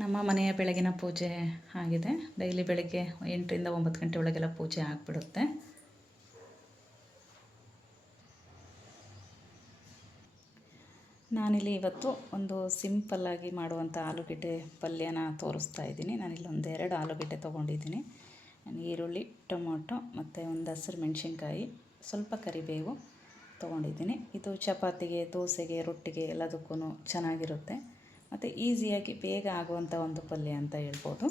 ನಮ್ಮ ಮನೆಯ ಬೆಳಗಿನ ಪೂಜೆ ಆಗಿದೆ. ಡೈಲಿ ಬೆಳಗ್ಗೆ 8ರಿಂದ 9 ಗಂಟೆ ಒಳಗೆಲ್ಲ ಪೂಜೆ ಆಗಿಬಿಡುತ್ತೆ. ನಾನಿಲ್ಲಿ ಇವತ್ತು ಒಂದು ಸಿಂಪಲ್ಲಾಗಿ ಮಾಡುವಂಥ ಆಲೂಗೆಡ್ಡೆ ಪಲ್ಯನ ತೋರಿಸ್ತಾ ಇದ್ದೀನಿ. ನಾನಿಲ್ಲಿ ಒಂದೆರಡು ಆಲೂಗೆಡ್ಡೆ ತೊಗೊಂಡಿದ್ದೀನಿ. ಈರುಳ್ಳಿ, ಟೊಮೊಟೊ ಮತ್ತು ಒಂದು ಹಸಿರು ಮೆಣಸಿನ್ಕಾಯಿ, ಸ್ವಲ್ಪ ಕರಿಬೇವು ತೊಗೊಂಡಿದ್ದೀನಿ. ಇದು ಚಪಾತಿಗೆ, ದೋಸೆಗೆ, ರೊಟ್ಟಿಗೆ ಎಲ್ಲದಕ್ಕೂ ಚೆನ್ನಾಗಿರುತ್ತೆ ಮತ್ತು ಈಸಿಯಾಗಿ ಬೇಗ ಆಗುವಂಥ ಒಂದು ಪಲ್ಯ ಅಂತ ಹೇಳ್ಬೋದು.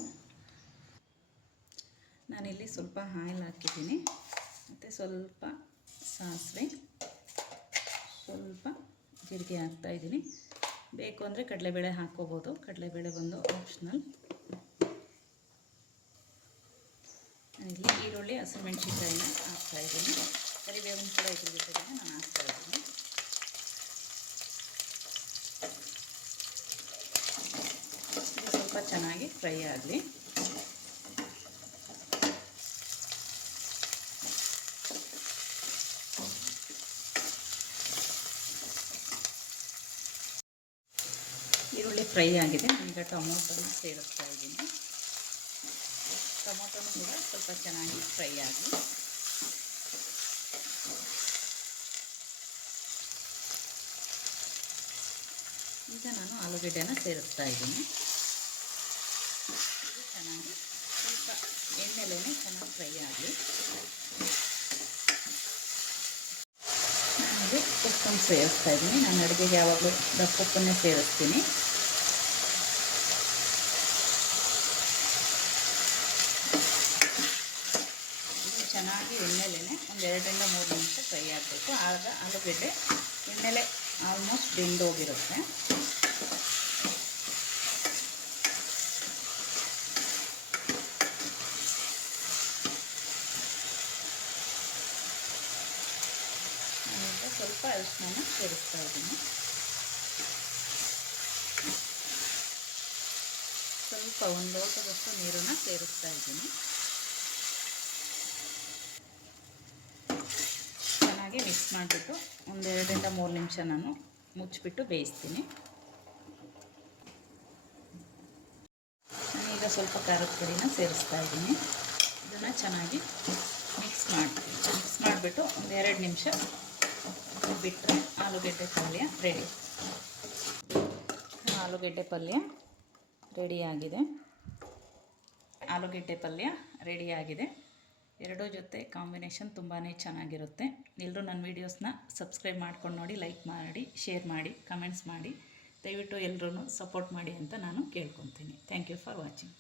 ನಾನಿಲ್ಲಿ ಸ್ವಲ್ಪ ಆಯಿಲ್ ಹಾಕಿದ್ದೀನಿ ಮತ್ತು ಸ್ವಲ್ಪ ಸಾಸಿವೆ, ಸ್ವಲ್ಪ ಜೀರಿಗೆ ಹಾಕ್ತಾಯಿದ್ದೀನಿ. ಬೇಕು ಅಂದರೆ ಕಡಲೆಬೇಳೆ ಹಾಕ್ಕೋಬೋದು. ಕಡಲೆಬೇಳೆ ಬಂದು ಆಪ್ಷನಲ್. ನಾನಿಲ್ಲಿ ಈರುಳ್ಳಿ, ಹಸಿಮೆಣಸಿನ್ಕಾಯಿನ ಹಾಕ್ತಾಯಿದ್ದೀನಿ. ಕರಿಬೇವಿನ ಕೂಡ ಇದ್ರ ಜೊತೆಗೆ ನಾನು ಹಾಕ್ತಾಯಿದ್ದೀನಿ. ಇದು ಸ್ವಲ್ಪ ಚೆನ್ನಾಗಿ ಫ್ರೈ ಆಗಲಿ. ಈರುಳ್ಳಿ ಫ್ರೈ ಆಗಿದೆ. ನಾನೀಗ ಟೊಮೊಟೊನ ಸೇರಿಸ್ತಾ ಇದ್ದೀನಿ. ಟೊಮೊಟೊನೂ ಕೂಡ ಸ್ವಲ್ಪ ಚೆನ್ನಾಗಿ ಫ್ರೈ ಆಗಲಿ. ಈಗ ನಾನು ಆಲೂಗೆಡ್ಡೆನ ಸೇರಿಸ್ತಾ ಇದ್ದೀನಿ. ಇದು ಚೆನ್ನಾಗಿ ಸ್ವಲ್ಪ ಎಣ್ಣೆಲೇ ಚೆನ್ನಾಗಿ ಫ್ರೈ ಆಗಲಿ. ನಾನಿದು ಉಪ್ಪನ್ನು ಸೇರಿಸ್ತಾ ಇದ್ದೀನಿ. ನಾನು ಅಡುಗೆಗೆ ಯಾವಾಗಲೂ ದಪ್ಪ ಉಪ್ಪನ್ನೇ ಸೇರಿಸ್ತೀನಿ. ಇದು ಚೆನ್ನಾಗಿ ಎಣ್ಣೆಲೇ ಒಂದು 2ರಿಂದ 3 ನಿಮಿಷ ಫ್ರೈ ಆಗಬೇಕು. ಆಗ ಆಲೂಗೆಡ್ಡೆ ಎಣ್ಣೆಲೆ ಆಲ್ಮೋಸ್ಟ್ ಬೆಂದೋಗಿರುತ್ತೆ. ನಾನೀಗ ಸ್ವಲ್ಪ ಅರಿಶಿನ ಸೇರಿಸ್ತಾ ಇದ್ದೀನಿ. ಸ್ವಲ್ಪ ಒಂದು ಲೋಟದಷ್ಟು ನೀರನ್ನು ಸೇರಿಸ್ತಾ ಇದ್ದೀನಿ. ಚೆನ್ನಾಗಿ ಮಿಕ್ಸ್ ಮಾಡಿಬಿಟ್ಟು ಒಂದು 2ರಿಂದ 3 ನಿಮಿಷ ನಾನು ಮುಚ್ಚಿಬಿಟ್ಟು ಬೇಯಿಸ್ತೀನಿ. ನಾನೀಗ ಸ್ವಲ್ಪ ಖಾರದ ಪುಡಿನ ಸೇರಿಸ್ತಾ ಇದ್ದೀನಿ. ಇದನ್ನು ಚೆನ್ನಾಗಿ ಮಿಕ್ಸ್ ಮಾಡಿಬಿಟ್ಟು ಒಂದು 2 ನಿಮಿಷ ಬಿಟ್ಟರೆ ಆಲೂಗೆಡ್ಡೆ ಪಲ್ಯ ರೆಡಿ. ಆಲೂಗೆಡ್ಡೆ ಪಲ್ಯ ರೆಡಿಯಾಗಿದೆ. ಆಲೂಗೆಡ್ಡೆ ಪಲ್ಯ ರೆಡಿಯಾಗಿದೆ. ಎರಡೂ ಜೊತೆ ಕಾಂಬಿನೇಷನ್ ತುಂಬಾ ಚೆನ್ನಾಗಿರುತ್ತೆ. ಎಲ್ಲರೂ ನನ್ನ ವೀಡಿಯೋಸ್ನ ಸಬ್ಸ್ಕ್ರೈಬ್ ಮಾಡ್ಕೊಂಡು ನೋಡಿ, ಲೈಕ್ ಮಾಡಿ, ಶೇರ್ ಮಾಡಿ, ಕಮೆಂಟ್ಸ್ ಮಾಡಿ. ದಯವಿಟ್ಟು ಎಲ್ಲರೂ ಸಪೋರ್ಟ್ ಮಾಡಿ ಅಂತ ನಾನು ಕೇಳ್ಕೊತೀನಿ. Thank you for watching.